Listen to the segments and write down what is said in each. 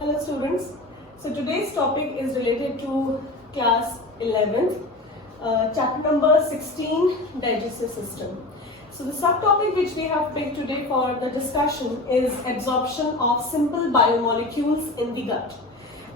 Hello students. So today's topic is related to class 11th, chapter number 16, digestive system. So the subtopic which we have picked today for the discussion is absorption of simple biomolecules in the gut.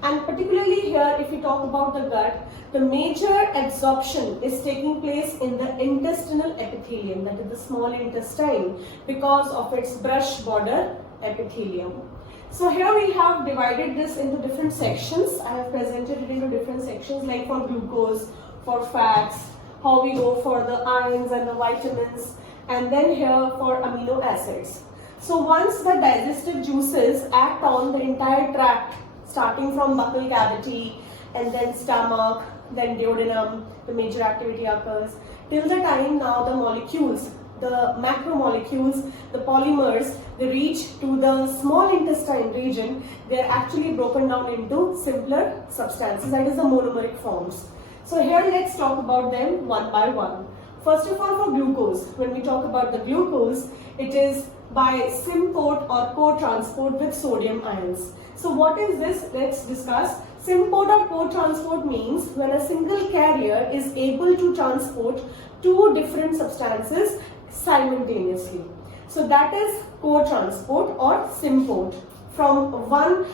And particularly here, if we talk about the gut, the major absorption is taking place in the intestinal epithelium, that is the small intestine, because of its brush border epithelium. So here we have divided this into different sections. I have presented it into different sections, like for glucose, for fats, how we go for the ions and the vitamins, and then here for amino acids. So once the digestive juices act on the entire tract, starting from buccal cavity and then stomach, then duodenum, the major activity occurs, till the time now the molecules, the macromolecules, the polymers, they reach to the small intestine region, they are actually broken down into simpler substances, that is the monomeric forms. So here let's talk about them one by one. First of all, for glucose, when we talk about the glucose, it is by symport or co-transport with sodium ions. So what is this? Let's discuss. Symport or co-transport means when a single carrier is able to transport two different substances simultaneously. So that is co-transport or symport. From one,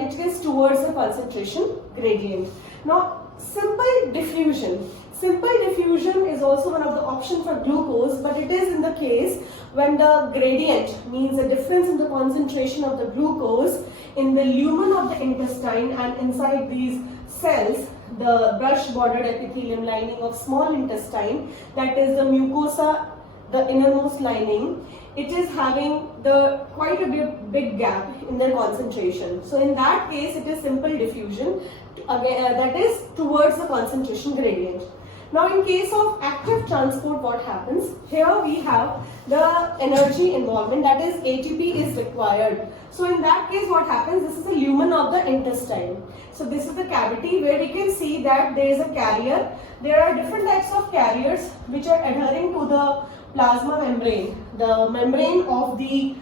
it is towards the concentration gradient. Now, simple diffusion. Simple diffusion is also one of the options for glucose, but it is in the case when the gradient means the difference in the concentration of the glucose in the lumen of the intestine and inside these cells, the brush bordered epithelium lining of small intestine, that is the mucosa, the innermost lining, it is having the quite a big gap in their concentration. So in that case, it is simple diffusion, again, that is towards the concentration gradient. Now in case of active transport, what happens? Here we have the energy involvement, that is ATP is required. So in that case, what happens? This is the lumen of the intestine. So this is the cavity where we can see that there is a carrier. There are different types of carriers which are adhering to the plasma membrane, the membrane of the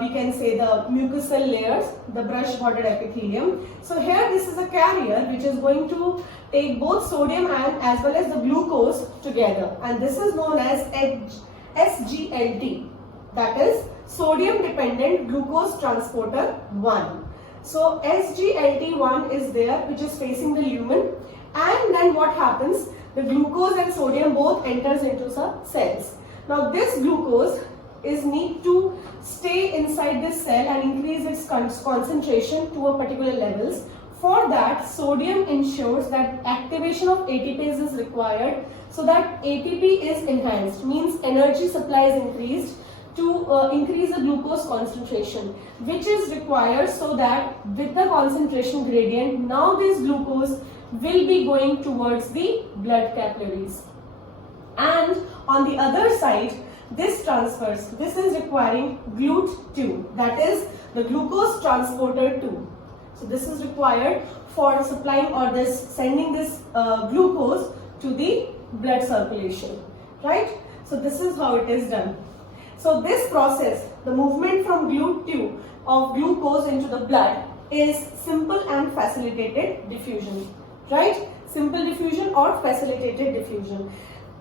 we can say the mucosal layers, the brush bordered epithelium. So here this is a carrier which is going to take both sodium ion as well as the glucose together, and this is known as SGLT, that is sodium dependent glucose transporter 1. So SGLT1 is there, which is facing the lumen, and then what happens? The glucose and sodium both enters into the cells. Now this glucose is need to stay inside this cell and increase its concentration to a particular levels. For that, sodium ensures that activation of ATPase is required, so that ATP is enhanced, means energy supply is increased to increase the glucose concentration, which is required so that with the concentration gradient, now this glucose will be going towards the blood capillaries. And on the other side, this transfers, this is requiring GLUT2, that is the glucose transporter 2. So this is required for supplying or this sending this glucose to the blood circulation, right? So this is how it is done. So this process, the movement from GLUT2 of glucose into the blood is simple and facilitated diffusion, right? Simple diffusion or facilitated diffusion.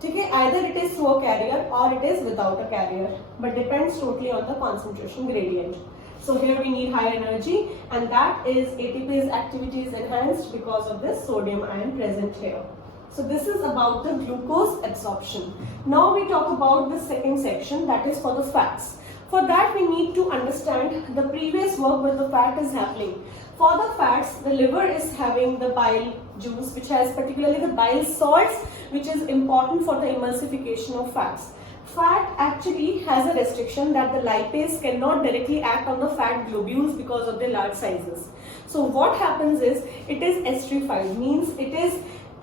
Okay, either it is through a carrier or it is without a carrier, but depends totally on the concentration gradient. So here we need high energy, and that is ATPase activity is enhanced because of this sodium ion present here. So this is about the glucose absorption. Now we talk about the second section, that is for the fats. For that we need to understand the previous work where the fat is happening. For the fats, the liver is having the bile juice, which has particularly the bile salts, which is important for the emulsification of fats. Fat actually has a restriction that the lipase cannot directly act on the fat globules because of their large sizes. So what happens is it is esterified, means it is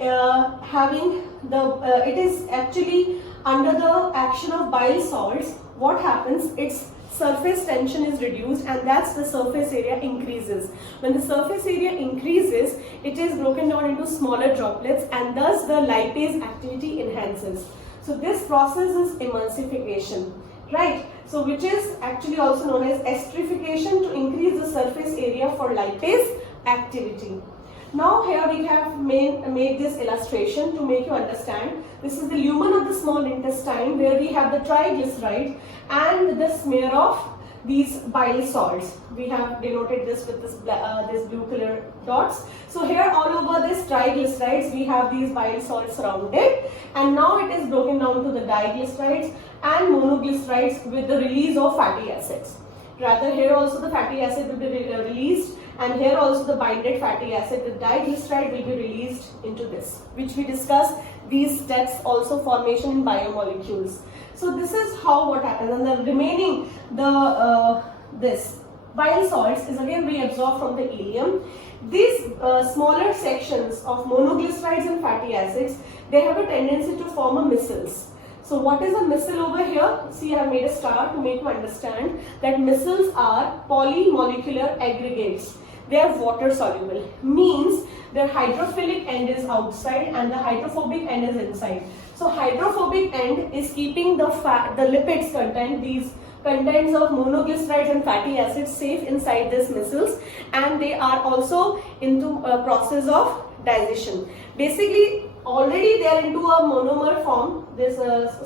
it is actually under the action of bile salts. What happens? Its surface tension is reduced, and that's the surface area increases. When the surface area increases, it is broken down into smaller droplets, and thus the lipase activity enhances. So this process is emulsification, right? So which is actually also known as esterification, to increase the surface area for lipase activity. Now here we have made this illustration to make you understand. This is the lumen of the small intestine where we have the triglyceride and the smear of these bile salts. We have denoted this with this blue color dots. So here all over this triglycerides we have these bile salts surrounded, and now it is broken down to the diglycerides and monoglycerides with the release of fatty acids. Rather, here also the fatty acid will be released, and here also the binded fatty acid, the diglyceride, will be released into this, which we discussed these steps also formation in biomolecules. So this is how what happens, and the remaining this bile salts is again reabsorbed from the ileum. These smaller sections of monoglycerides and fatty acids, they have a tendency to form a micelles. So what is a micelle over here? See, I have made a star to make you understand that micelles are polymolecular aggregates. They are water soluble, means their hydrophilic end is outside and the hydrophobic end is inside. So hydrophobic end is keeping the lipids content, these contents of monoglycerides and fatty acids safe inside this micelles, and they are also into a process of digestion. Basically, already they are into a monomer form, this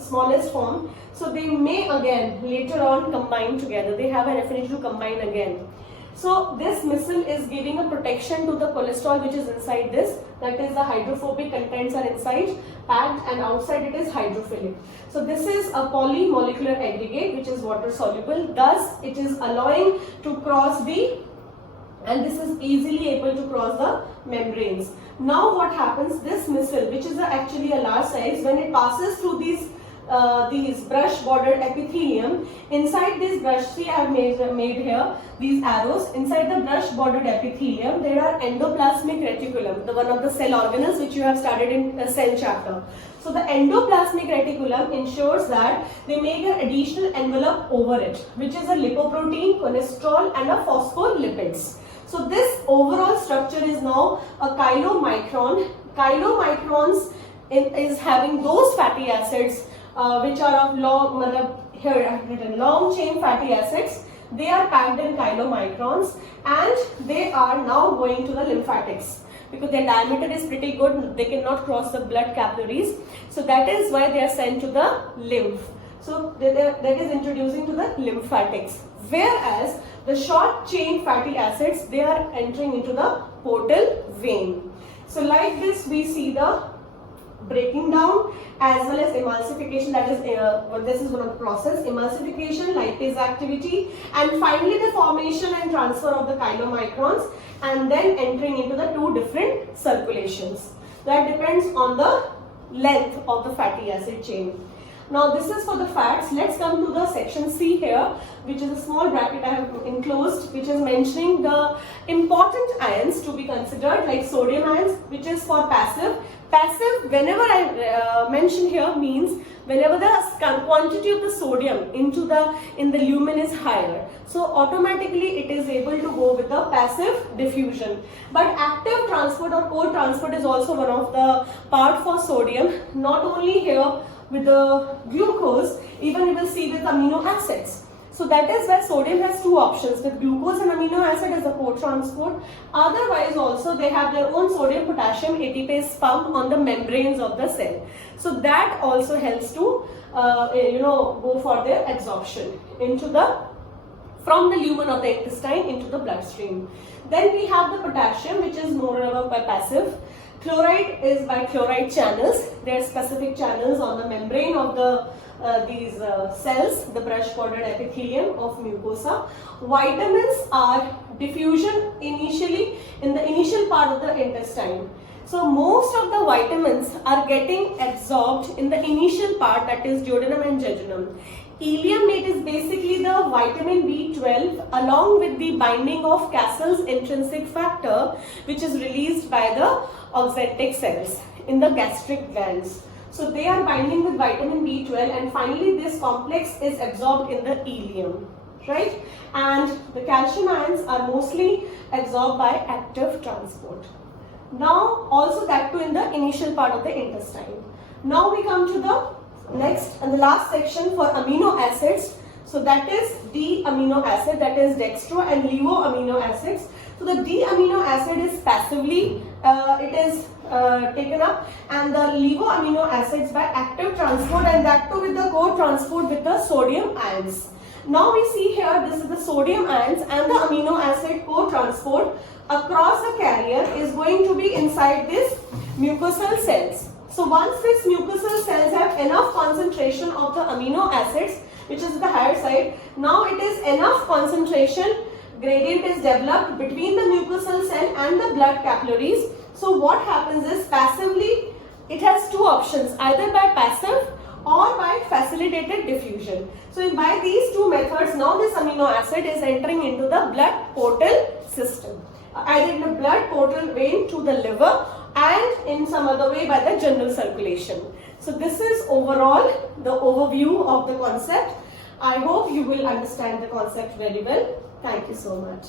smallest form, so they may again later on combine together. They have an affinity to combine again. So this micelle is giving a protection to the cholesterol which is inside this, that is the hydrophobic contents are inside packed, and outside it is hydrophilic. So this is a polymolecular aggregate which is water soluble, thus it is allowing to cross and this is easily able to cross the membranes. Now what happens, this micelle, which is actually a large size, when it passes through these brush bordered epithelium, inside this brush, see I have made here these arrows, inside the brush bordered epithelium there are endoplasmic reticulum, the one of the cell organelles which you have studied in a cell chapter. So the endoplasmic reticulum ensures that they make an additional envelope over it, which is a lipoprotein, cholesterol and a phospholipids. So this overall structure is now a chylomicron. Chylomicrons is having those fatty acids which are of here I have written long chain fatty acids. They are packed in chylomicrons and they are now going to the lymphatics. Because their diameter is pretty good, they cannot cross the blood capillaries. So that is why they are sent to the lymph. So that is introducing to the lymphatics. Whereas the short chain fatty acids, they are entering into the portal vein. So like this we see the breaking down as well as emulsification, that is this is one of the process, emulsification, lipase activity, and finally the formation and transfer of the chylomicrons, and then entering into the two different circulations. That depends on the length of the fatty acid chain. Now this is for the fats. Let's come to the section C here, which is a small bracket I have enclosed, which is mentioning the important ions to be considered, like sodium ions, which is for passive. Passive, whenever I mention here, means whenever the quantity of the sodium in the lumen is higher, so automatically it is able to go with the passive diffusion. But active transport or co-transport is also one of the part for sodium. Not only here with the glucose, even we will see with amino acids. So that is why sodium has two options, with glucose and amino acid as a co-transport. Otherwise also they have their own sodium potassium ATPase pump on the membranes of the cell. So that also helps to go for their absorption into from the lumen of the intestine into the bloodstream. Then we have the potassium, which is more of a passive. Chloride is by chloride channels. There are specific channels on the membrane of these cells, the brush bordered epithelium of mucosa. Vitamins are diffusion initially in the initial part of the intestine. So most of the vitamins are getting absorbed in the initial part, that is duodenum and jejunum. Ileum is basically the vitamin B12 along with the binding of Cassell's intrinsic factor, which is released by the oxalic cells in the gastric glands. So they are binding with vitamin B12, and finally this complex is absorbed in the ileum, right? And the calcium ions are mostly absorbed by active transport. Now also that too in the initial part of the intestine. Now we come to the next and the last section for amino acids. So that is D amino acid, that is dextro and levo amino acids. So the D amino acid is passively taken up, and the levo amino acids by active transport, and that too with the co-transport with the sodium ions. Now we see here, this is the sodium ions and the amino acid co-transport across the carrier is going to be inside this mucosal cells. So once these mucosal cells have enough concentration of the amino acids, which is the higher side, now it is enough concentration, gradient is developed between the mucosal cell and the blood capillaries. So what happens is, passively it has two options, either by passive or by facilitated diffusion. So by these two methods, now this amino acid is entering into the blood portal system, either in the blood portal vein to the liver, and in some other way by the general circulation. So this is overall the overview of the concept. I hope you will understand the concept very well. Thank you so much.